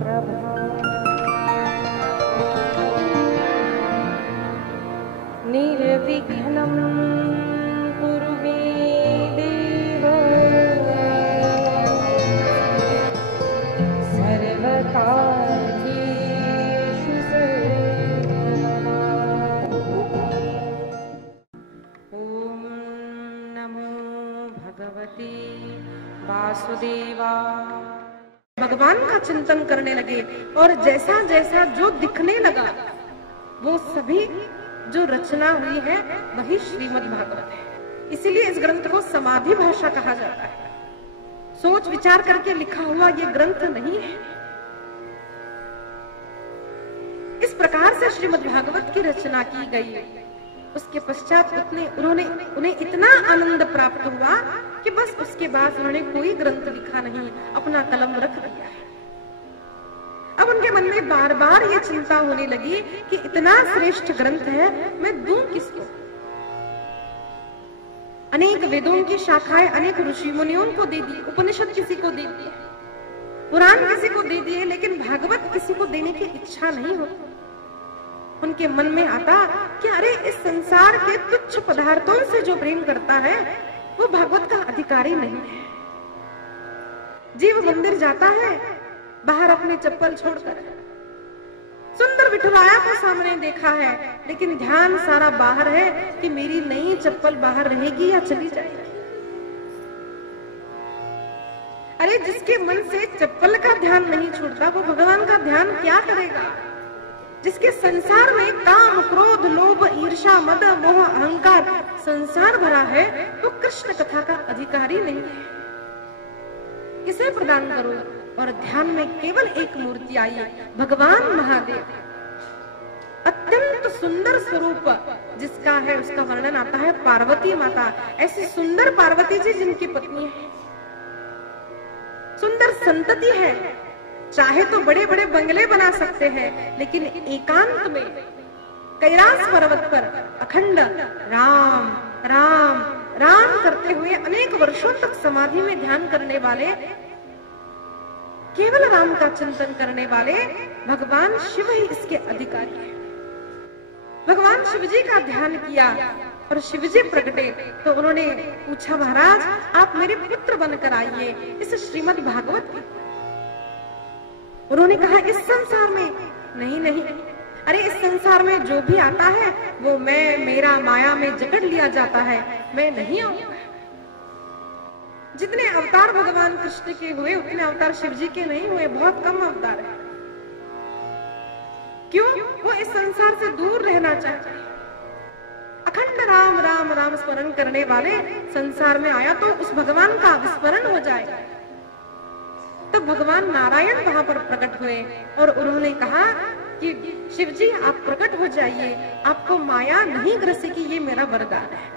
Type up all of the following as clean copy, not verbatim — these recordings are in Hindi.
प्रभा निर्विघ्नं कुरु मे देव सर्वकार्येषु सर्वदा। ॐ नमो भगवते वासुदेवाय। भगवान का चिंतन करने लगे और जैसा जैसा जो दिखने लगा वो सभी जो रचना हुई है वही श्रीमद् भागवत है। इसीलिए इस ग्रंथ को समाधि भाषा कहा जाता है। सोच विचार करके लिखा हुआ ये ग्रंथ नहीं है। इस प्रकार से श्रीमद् भागवत की रचना की गई। उसके पश्चात उन्हें इतना आनंद प्राप्त हुआ कि बस उसके बाद उन्होंने कोई ग्रंथ लिखा नहीं, अपना कलम रख दिया है। अब उनके मन में बार बार ये चिंता होने लगी कि इतना श्रेष्ठ ग्रंथ है, मैं दूं किसको? अनेक वेदों की शाखाएं अनेक ऋषि मुनियों को दे दी, उपनिषद किसी को दे दिए, पुराण किसी को दे दिए, लेकिन भागवत किसी को देने की इच्छा नहीं होती। उनके मन में आता कि अरे इस संसार के तुच्छ पदार्थों से जो प्रेम करता है वो भागवत का अधिकारी नहीं है। जीव मंदिर जाता है, बाहर अपनी चप्पल छोड़कर, सुंदर विठुराया को सामने देखा है, लेकिन ध्यान सारा बाहर है कि मेरी नई चप्पल बाहर रहेगी या चली जाएगी। अरे जिसके मन से चप्पल का ध्यान नहीं छूटता वो भगवान का ध्यान क्या करेगा? जिसके संसार में काम, क्रोध, लोभ, ईर्ष्या, मद, मोह, अहंकार संसार भरा है वो कृष्ण कथा का अधिकारी नहीं है। इसे प्रदान करो। और ध्यान में केवल एक मूर्ति आई, भगवान महादेव। अत्यंत सुंदर स्वरूप जिसका है उसका वर्णन आता है पार्वती माता। ऐसी सुंदर पार्वती जी जिनकी पत्नी है, सुंदर संतति है। चाहे तो बड़े बड़े बंगले बना सकते हैं, लेकिन एकांत में कैलाश पर्वत पर अखंड राम राम राम करते हुए अनेक वर्षों तक समाधि में ध्यान करने वाले, केवल राम का चिंतन करने वाले भगवान शिव ही इसके अधिकारी हैं। भगवान शिव जी का ध्यान किया और शिव जी प्रकटे तो उन्होंने पूछा, महाराज आप मेरे पुत्र बनकर आइए इस श्रीमद् भागवत की। उन्होंने कहा इस संसार में नहीं, अरे इस संसार में जो भी आता है वो मेरा माया में जकड़ लिया जाता है, मैं नहीं आऊंगा। जितने अवतार भगवान कृष्ण के हुए उतने अवतार शिव जी के नहीं हुए, बहुत कम अवतार है। क्यों? वो इस संसार से दूर रहना चाहते हैं। अखंड राम राम राम स्मरण करने वाले संसार में आया तो उस भगवान का विस्मरण हो जाएगा। तो भगवान नारायण वहां पर प्रकट हुए और उन्होंने कहा कि शिव जी आप प्रकट हो जाइए, आपको माया नहीं ग्रसेगी, ये मेरा वरदान है।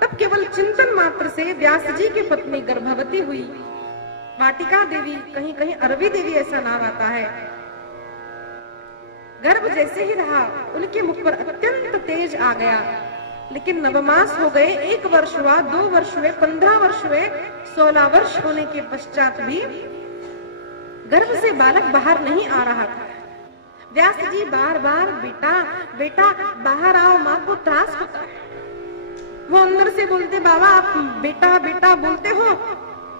तब केवल चिंतन मात्र से व्यास जी की पत्नी गर्भवती हुई। वाटिका देवी, कहीं कहीं अरवी देवी ऐसा नाम आता है। गर्भ जैसे ही रहा उनके मुख पर अत्यंत तेज आ गया, लेकिन नवमास हो गए, 1 वर्ष हुआ, 2 वर्ष हुए, 15 वर्ष हुए, 16 वर्ष होने के पश्चात भी गर्भ से बालक बाहर नहीं आ रहा था। व्यास जी बार बार बेटा बेटा बाहर आओ, माँ को त्रास होता है। वो अंदर से बोलते, बाबा आप बेटा बेटा बोलते हो,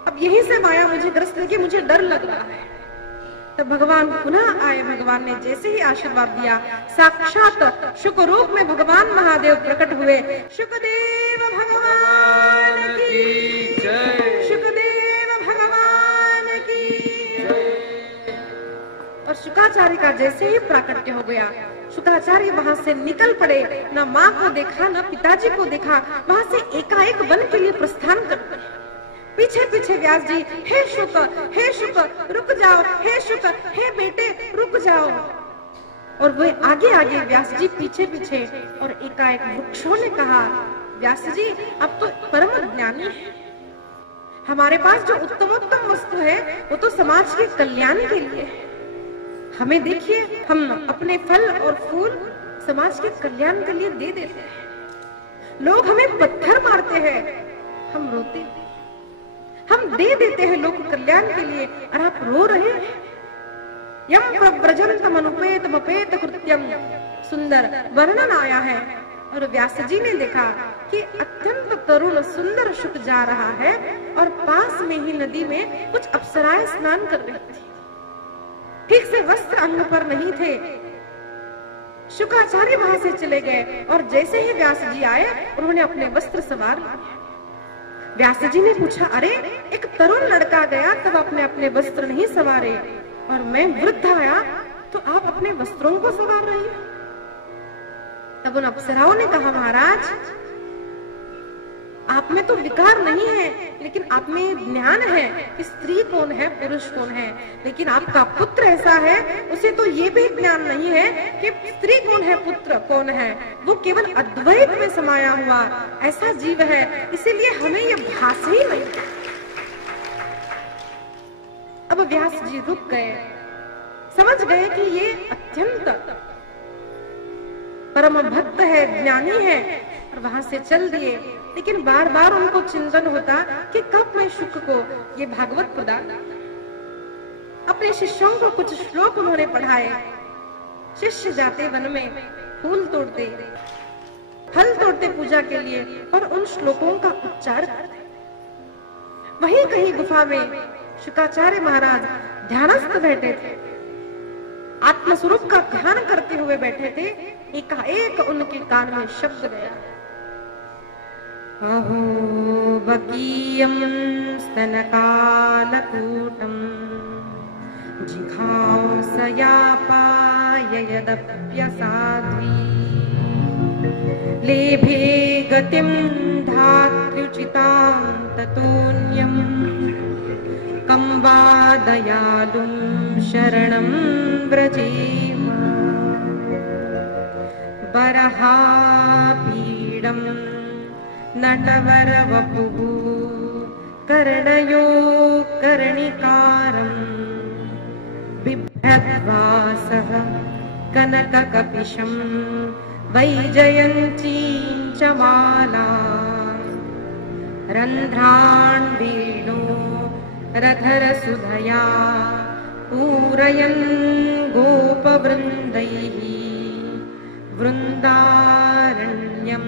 अब यहीं से माया मुझे ग्रस्त लगी, मुझे डर लग रहा है। तब भगवान पुनः आए। भगवान ने जैसे ही आशीर्वाद दिया, साक्षात शुक रूप में भगवान महादेव प्रकट हुए। शुकदेव भगवान की जय, शुकदेव भगवान की जय। और शुकाचार्य का जैसे ही प्राकट्य हो गया, शुकाचार्य वहां से निकल पड़े, न माँ को देखा न पिताजी को देखा, वहां से एकाएक वन के लिए प्रस्थान कर पड़े। पीछे पीछे व्यास जी, हे शुक रुक जाओ, हे शुक हे बेटे रुक जाओ। और वो आगे आगे, व्यास जी पीछे पीछे। और एकाएक वृक्षों ने कहा, व्यास जी अब तो परम ज्ञानी है, हमारे पास जो उत्तमोत्तम वस्तु है वो तो समाज के कल्याण के लिए है। हमें देखिए, हम अपने फल और फूल समाज के कल्याण के लिए दे देते हैं। लोग हमें पत्थर मारते हैं, हम रोते हैं। हम दे देते हैं लोक कल्याण के लिए और आप रो रहे हैं। यम प्रव्रजंतम अनुपेतम अपेत कृत्यम, सुंदर वर्णन आया है। और व्यास जी ने देखा कि अत्यंत तरुण सुंदर शुक जा रहा है और पास में ही नदी में कुछ अप्सराएं स्नान कर रही थी। ठीक से वस्त्र अंग पर नहीं थे। शुकाचार्य वहां से चले गए और जैसे ही व्यास जी आए उन्होंने अपने वस्त्र संवार लिए। व्यास जी ने पूछा, अरे एक तरुण लड़का गया तब अपने अपने वस्त्र नहीं संवारे, और मैं वृद्ध आया तो आप अपने वस्त्रों को संवार रही हैं। तब उन अप्सराओं ने कहा, महाराज आप में तो विकार नहीं है, लेकिन आप में ज्ञान है कि स्त्री कौन है पुरुष कौन है। लेकिन आपका पुत्र ऐसा है, उसे तो ये भी ज्ञान नहीं है कि स्त्री कौन है पुत्र कौन है। वो केवल अद्वैत में समाया हुआ ऐसा जीव है, इसीलिए हमें ये भास ही नहीं। अब व्यास जी रुक गए, समझ गए कि ये अत्यंत परम भक्त है, ज्ञानी है, और वहां से चल दिए। लेकिन बार बार उनको चिंतन होता कि कब मैं शुक को ये भागवत प्रदान। अपने शिष्यों को कुछ श्लोक उन्होंने पढ़ाए। शिष्य जाते वन में, फूल तोड़ते, फल तोड़ते पूजा के लिए, और उन श्लोकों का उच्चार करते। वहीं कहीं गुफा में शुकाचार्य महाराज ध्यानस्थ बैठे थे, आत्मस्वरूप का ध्यान करते हुए बैठे थे। एकाएक उनके कान में शब्द गया, अहो बकीयं स्तनकालकूटं जिघांसयापाययदप्यसाध्वी लेभे गतिं धात्र्युचितां ततोऽन्यं कं वा दयालुं शरणं व्रजेम। बरहापीडं नटवरवपुः कर्णयो कर्णिकारं बिभ्रद्वासः कनककपिशं वैजयन्तीं च माला रन्ध्रान् वेणो रथरसुधया पूरयन् गोपवृन्दैः वृन्दारण्यं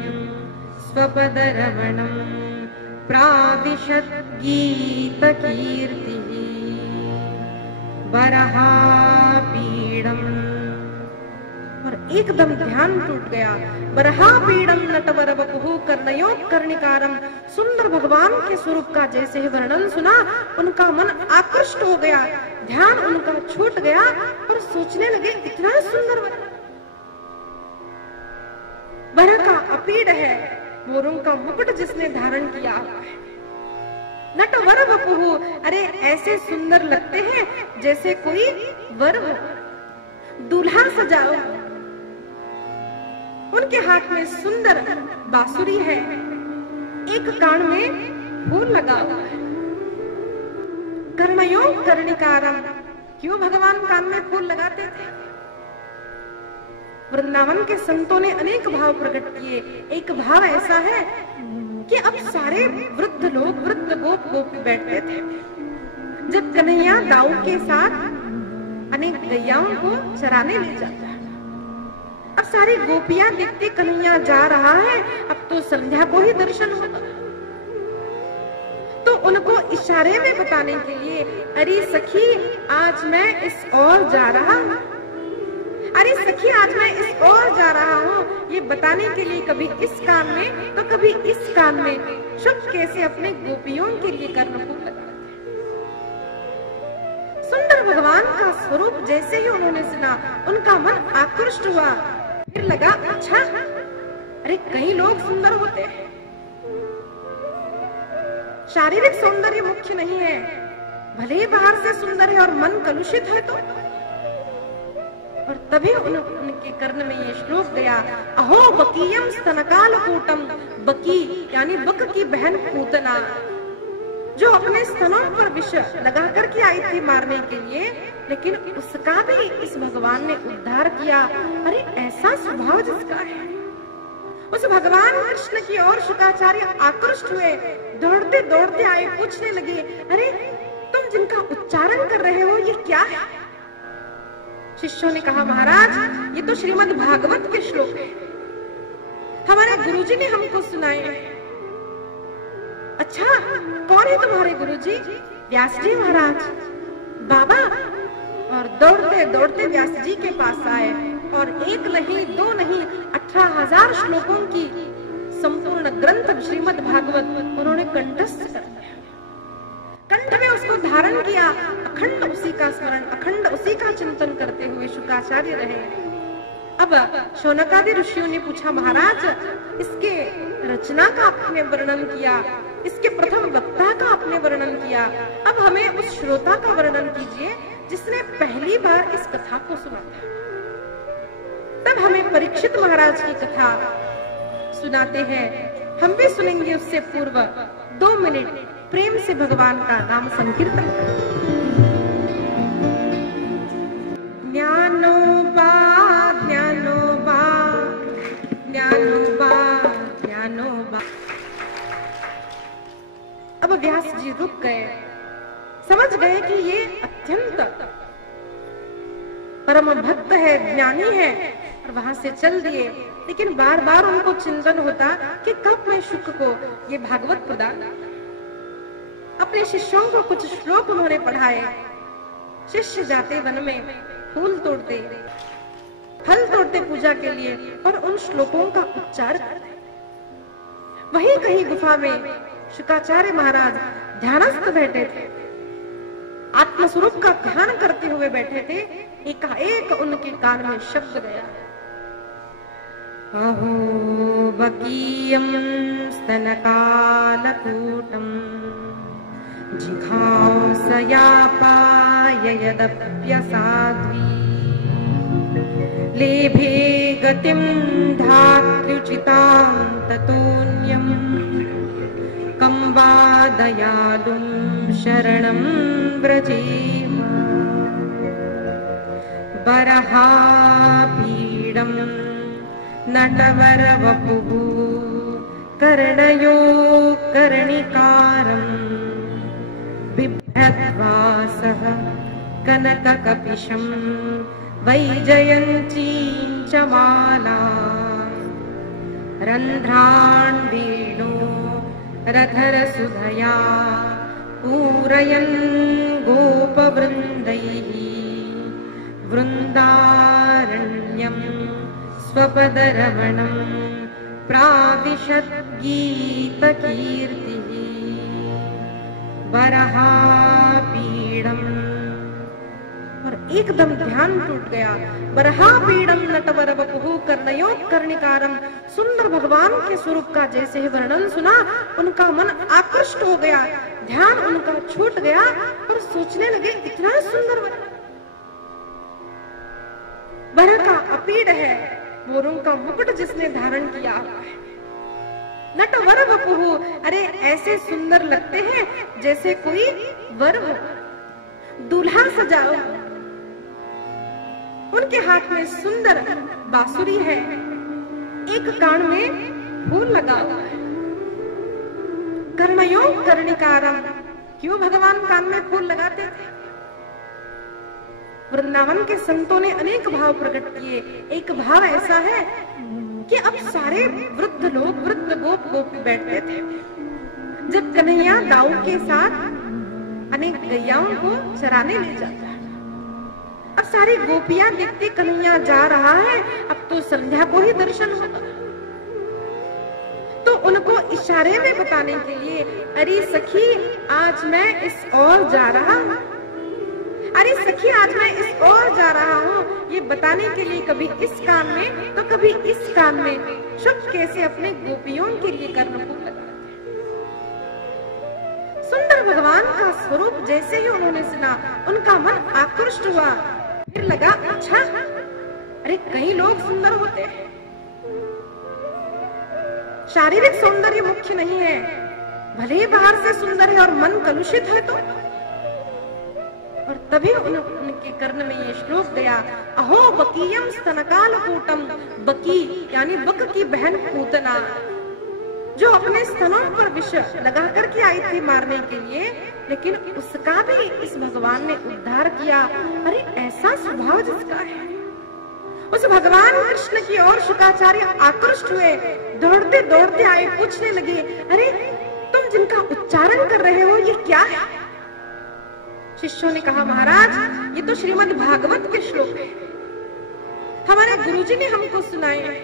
स्वपदरवणं प्राविशद्गीतकीर्तिः। बरहापीडम्, और एकदम ध्यान टूट गया। बरहापीडम नटवरवपुः कर्णयो कर्णिकारम, सुंदर भगवान के स्वरूप का जैसे ही वर्णन सुना उनका मन आकृष्ट हो गया, ध्यान उनका छूट गया और सोचने लगे इतना सुंदर वर्णन। बर का अपीड है, मोरों का मुकुट जिसने धारण किया हुआ है। नटवर वपुः, अरे ऐसे सुंदर लगते हैं जैसे कोई वर हो, दूल्हा सजाओ। उनके हाथ में सुंदर बांसुरी है, एक कान में फूल लगा हुआ है। कर्णयो कर्णिकारम, क्यों भगवान कान में फूल लगाते थे? वृंदावन के संतों ने अनेक भाव प्रकट किए। एक भाव ऐसा है कि अब सारे वृद्ध लोग, वृद्ध गोप गोपी बैठते थे। जब कन्हैया दाऊ के साथ अनेक गैयाओं को चराने ले जाता है, अब सारी गोपियां देखती कन्हैया जा रहा है, अब तो संध्या को ही दर्शन होगा। तो उनको इशारे में बताने के लिए, अरे सखी आज मैं इस ओर जा रहा हूँ, अरे सखी आज मैं इस ओर जा रहा हूँ, ये बताने के लिए कभी इस कान में तो कभी इस कान में शुभ कैसे अपने गोपियों के लिए कर्णफूल लगाते। सुंदर भगवान का स्वरूप जैसे ही उन्होंने सुना उनका मन आकृष्ट हुआ। फिर लगा अच्छा, अरे कई लोग सुंदर होते हैं, शारीरिक सौंदर्य मुख्य नहीं है, भले ही बाहर से सुंदर है और मन कलुषित है तो। और तभी उनके कर्ण में ये श्लोक गया, अहो बकीयम स्तनकालकूटम। बकी यानी बक की बहन पूतना, जो अपने स्तनों पर विष लगा करके आई थी मारने के लिए, लेकिन उसका भी इस भगवान ने उद्धार किया। अरे ऐसा स्वभाव जिसका है, उस भगवान कृष्ण की ओर शुकाचार्य आकृष्ट हुए, दौड़ते दौड़ते आए, पूछने लगे, अरे तुम जिनका उच्चारण कर रहे हो ये क्या है? शिष्यों ने कहा, महाराज ये तो श्रीमद् भागवत के श्लोक है, हमारे गुरुजी ने हमको सुनाए हैं। अच्छा कौन है तुम्हारे गुरुजी? व्यास जी महाराज। बाबा। और दौड़ते दौड़ते व्यास जी के पास आए और एक नहीं दो नहीं 18,000 श्लोकों की संपूर्ण ग्रंथ श्रीमद् भागवत उन्होंने कंठस्थ कर दिया। कंठ में उसको धारण किया, अखंड उसी का स्मरण, अखंड उसी का चिंतन करते हुए शुकाचार्य रहे। अब शौनकादि ऋषियों ने पूछा, महाराज इसके रचना का आपने वर्णन किया, इसके प्रथम वक्ता का आपने वर्णन किया, अब हमें उस श्रोता का वर्णन कीजिए जिसने पहली बार इस कथा को सुना था। तब हमें परीक्षित महाराज की कथा सुनाते हैं। हम भी सुनेंगे उससे पूर्व 2 मिनट प्रेम से भगवान का नाम संकीर्तन। ज्ञानोबा ज्ञानोबा ज्ञानोबा ज्ञानोबा। अब व्यास जी रुक गए, समझ गए कि ये अत्यंत परम भक्त है, ज्ञानी है, और वहां से चल दिए। लेकिन बार बार उनको चिंतन होता कि कब मैं शुक को ये भागवत प्रदान। अपने शिष्यों को कुछ श्लोक उन्होंने पढ़ाए। शिष्य जाते वन में, फूल तोड़ते, फल तोड़ते पूजा के लिए, और उन श्लोकों का उच्चार करते। वहीं कहीं गुफा में शुकाचार्य महाराज ध्यानस्थ बैठे थे, आत्मस्वरूप का ध्यान करते हुए बैठे थे। एकाएक उनके कान में शब्द गया, अहो बकीयं स्तनकालकूटं जिघांसयापाययदप्यसाध्वी लेभे गतिं धात्युचितां ततोऽन्यं कं वा दयालुं शरणं व्रजेम। बरहापीडं नटवरवपुः कर्णयो कर्णिकारं बिभ्रद्वासः कनककपिशं वैजयन्तीं च माला रन्ध्रान् वेणो रधरसुधया पूरयन् गोपवृन्दैः वृन्दारण्यं स्वपदरवणं प्राविशद्गीतकीर्तिः। बरहापीडम्, और एकदम ध्यान टूट गया। बरहापीडम नटवर वपुः कर्णयो कर्णिकारम। सुंदर भगवान के स्वरूप का जैसे ही वर्णन सुना, उनका मन आकृष्ट हो गया, ध्यान उनका छूट गया और सोचने लगे, इतना सुंदर वर्णन। बर का अपीड है, मोरों का मुकुट जिसने धारण किया हुआ है। नटवर वपुः, अरे ऐसे सुंदर लगते हैं जैसे कोई वर हो, दूल्हा सजाओ। उनके हाथ में सुंदर बांसुरी है, एक कान में फूल लगा हुआ है। कर्णयो कर्णिकारम, क्यों भगवान कान में फूल लगाते थे? वृंदावन के संतों ने अनेक भाव प्रकट किए। एक भाव ऐसा है कि अब सारे वृद्ध लोग, वृद्ध गोप गोपी बैठते थे। जब कन्हैया दाऊ के साथ अनेक गैयाओं को चराने ले जाता है, अब सारी गोपियां देखती कन्हैया जा रहा है, अब तो संध्या को ही दर्शन होगा। तो उनको इशारे में बताने के लिए, अरे सखी आज मैं इस ओर जा रहा हूँ, अरे सखी आज मैं इस ओर जा रहा हूँ, ये बताने के लिए कभी इस कान में तो कभी इस कान में शुभ कैसे अपने गोपियों के लिए कर्णफूल लगाते। सुंदर भगवान का स्वरूप जैसे ही उन्होंने सुना, उनका मन आकृष्ट हुआ। फिर लगा, अच्छा अरे कई लोग सुंदर होते हैं, शारीरिक सौंदर्य मुख्य नहीं है, भले ही बाहर से सुंदर है और मन कलुषित है तो। और तभी उनके कर्ण में ये श्लोक गया, अहो बकीयम स्तनकाल कूटम। बकी यानी बक की बहन पूतना, जो अपने स्तनों पर विष लगा करके आई थी मारने के लिए, लेकिन उसका भी इस भगवान ने उद्धार किया। अरे ऐसा स्वभाव जिसका है। उस भगवान कृष्ण की ओर शुकाचार्य आकृष्ट हुए, दौड़ते दौड़ते आए, पूछने लगे, अरे तुम जिनका उच्चारण कर रहे हो ये क्या है? शिष्यों ने कहा, महाराज ये तो श्रीमद् भागवत के श्लोक है, हमारे गुरुजी ने हमको सुनाए हैं।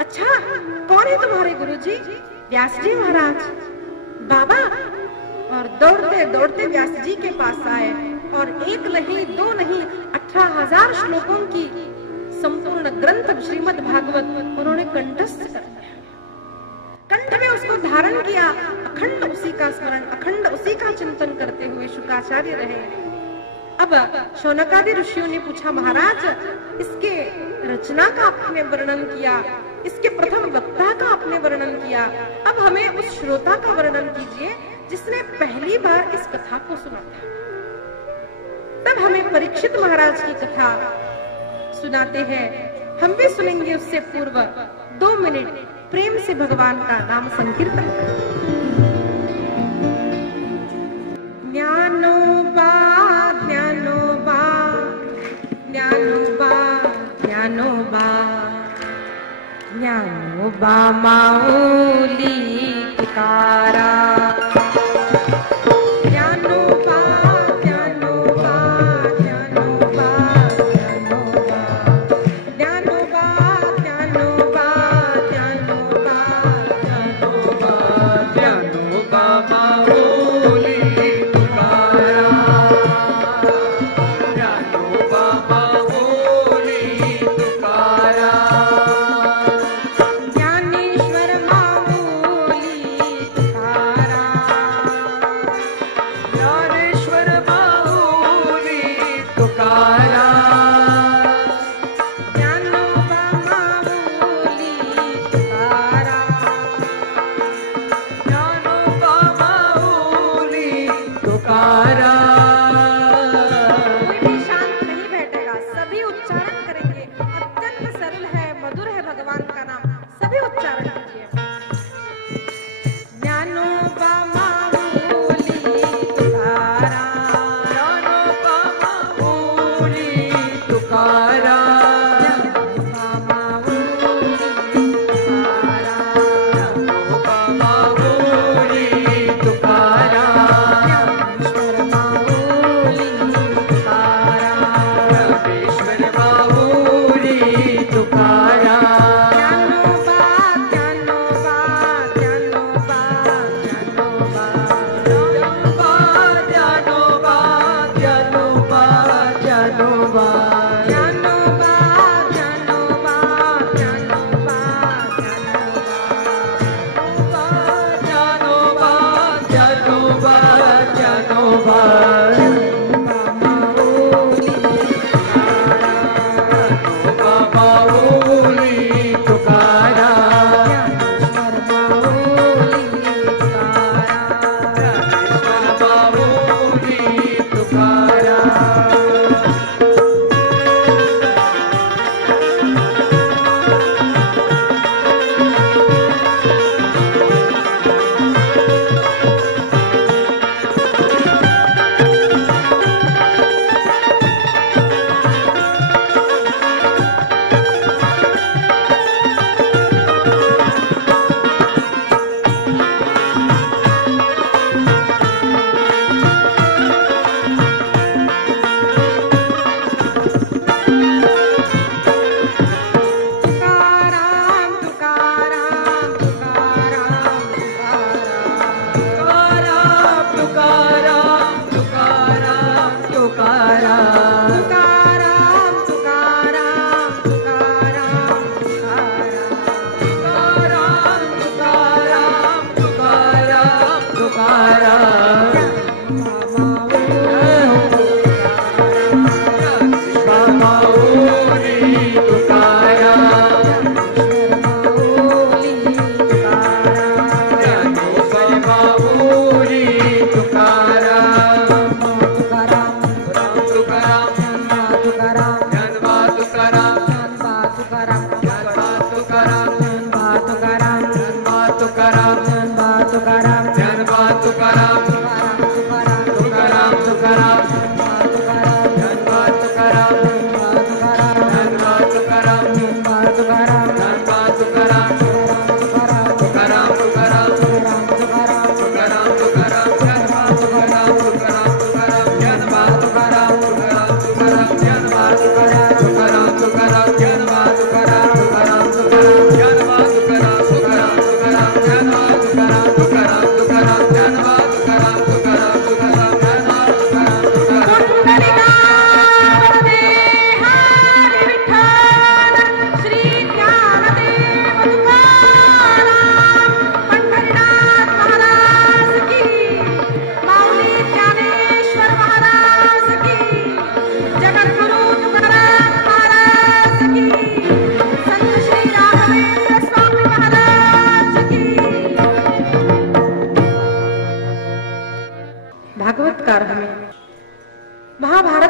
अच्छा कौन है तुम्हारे गुरुजी? व्यास जी महाराज। बाबा, और दौड़ते दौड़ते व्यास जी के पास आए और एक नहीं दो नहीं 18,000 श्लोकों की संपूर्ण ग्रंथ श्रीमद् भागवत उन्होंने कंठस्थ कर दिया। कंठ में उसको धारण किया, अखंड उसी का स्मरण, अखंड उसी का चिंतन करते हुए शुकाचार्य रहे। अब शौनकादि ऋषियों ने पूछा, महाराज इसके रचना का आपने वर्णन किया, इसके प्रथम वक्ता का आपने वर्णन किया, अब हमें उस श्रोता का वर्णन कीजिए जिसने पहली बार इस कथा को सुना था। तब हमें परीक्षित महाराज की कथा सुनाते हैं। हम भी सुनेंगे उससे पूर्व 2 मिनट प्रेम से भगवान का नाम संकीर्तन। ज्ञानोबा ज्ञानोबा ज्ञानोबा ज्ञानोबा ज्ञानोबा माऊली पुकारा। ज्ञानोबा ज्ञानोबा ज्ञानोबा ज्ञानोबा ज्ञानोबा ज्ञानोबा ज्ञानोबा ज्ञानोबा ज्ञानोबा माऊली पुकारा। ज्ञानोबा माऊली पुकारा। ज्ञानेश्वर माऊली पुकारा। ज्ञानेश्वर माऊली पुकारा। ज्ञानोबा माऊली पुकारा। ज्ञानोबा माऊली पुकारा। कोई भी शांत नहीं बैठेगा, सभी उच्चारण करेंगे। अत्यंत सरल है, मधुर है भगवान का नाम, सभी उच्चारण कीजिए। ज्ञानोबा माऊली पुकारा। ज्ञानोबा माऊली पुकारा। ज्ञानोबा माऊली पुकारा। ज्ञानोबा माऊली पुकारा। ज्ञानेश्वर माऊली पुकारा। ज्ञानेश्वर माऊली पुकारा। ज्ञानोबा ज्ञानोबा ज्ञानोबा ज्ञानोबा ज्ञानोबा ज्ञानोबा ज्ञानोबा ज्ञानोबा ज्ञानोबा ज्ञानोबा ज्ञानोबा ज्ञानोबा ज्ञानोबा माऊली माऊली पुकारा। ज्ञानेश्वर माऊली पुकारा। ज्ञानेश्वर माऊली पुकारा। तुकाराम तुकाराम तुकाराम तुकाराम तुकाराम तुकाराम तुकाराम तुकाराम तुकाराम तुकाराम तुकाराम तुकाराम तुकाराम तुकाराम माऊली पुकारा। ज्ञानेश्वर माऊली पुकारा।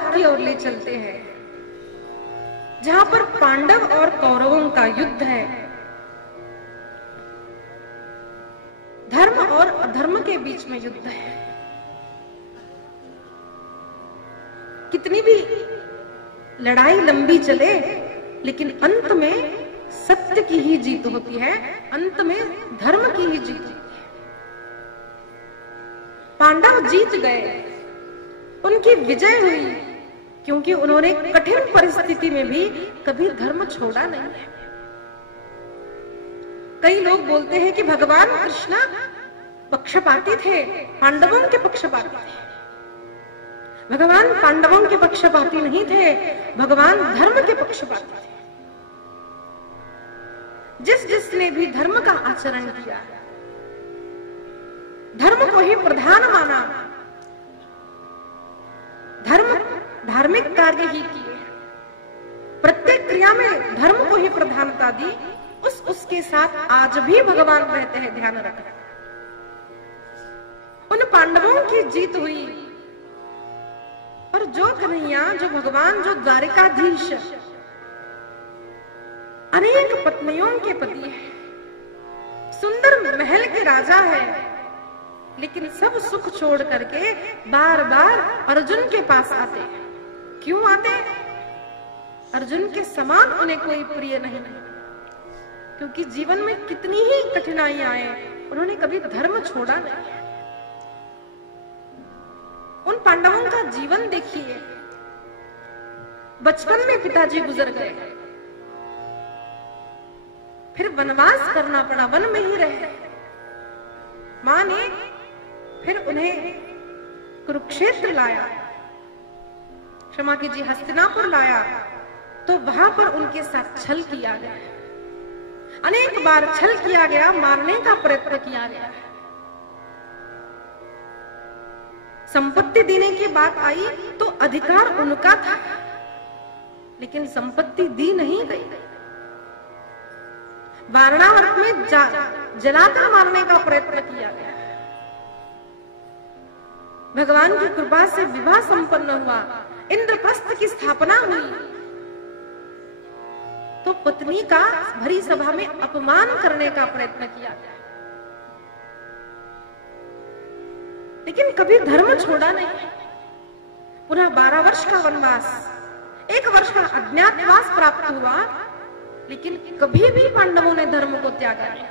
महाभारत की ओर ले चलते हैं, जहां पर पांडव और कौरवों का युद्ध है। धर्म और अधर्म के बीच में युद्ध है। कितनी भी लड़ाई लंबी चले, लेकिन अंत में सत्य की ही जीत होती है, अंत में धर्म की ही जीत होती है। पांडव जीत गए, उनकी विजय हुई, क्योंकि उन्होंने कठिन परिस्थिति में भी कभी धर्म छोड़ा नहीं है। कई लोग बोलते हैं कि भगवान कृष्ण पक्षपाती थे, पांडवों के पक्षपाती थे। भगवान पांडवों के पक्षपाती नहीं थे, भगवान धर्म के पक्षपाती थे। जिस जिसने भी धर्म का आचरण किया, धर्म को ही प्रधान माना, धार्मिक कार्य ही किए, प्रत्येक क्रिया में धर्म को ही प्रधानता दी, उसके साथ आज भी भगवान रहते हैं। ध्यान रखना, उन पांडवों की जीत हुई। और जो कन्हैया, जो भगवान, जो द्वारिकाधीश, अनेक पत्नियों के पति है, सुंदर महल के राजा है, लेकिन सब सुख छोड़ करके बार बार अर्जुन के पास आते हैं। क्यों आते? अर्जुन के समान उन्हें कोई प्रिय नहीं, क्योंकि जीवन में कितनी ही कठिनाइयां आए, उन्होंने कभी धर्म छोड़ा नहीं। उन पांडवों का जीवन देखिए, बचपन में पिताजी गुजर गए, फिर वनवास करना पड़ा, वन में ही रहे। मां ने फिर उन्हें कुरुक्षेत्र लाया, क्षमा कीजिए, हस्तिनापुर लाया, तो वहां पर उनके साथ छल किया गया, अनेक बार छल किया गया, मारने का प्रयत्न किया गया। संपत्ति देने की बात आई तो अधिकार उनका था, लेकिन संपत्ति दी नहीं गई। वारणावत में जलाकर मारने का प्रयत्न किया गया। भगवान की कृपा से विवाह संपन्न हुआ, इंद्रप्रस्थ की स्थापना हुई, तो पत्नी का भरी सभा में अपमान करने का प्रयत्न किया गया, लेकिन कभी धर्म छोड़ा नहीं। पुनः 12 वर्ष का वनवास, 1 वर्ष का अज्ञातवास प्राप्त हुआ, लेकिन कभी भी पांडवों ने धर्म को त्यागा नहीं।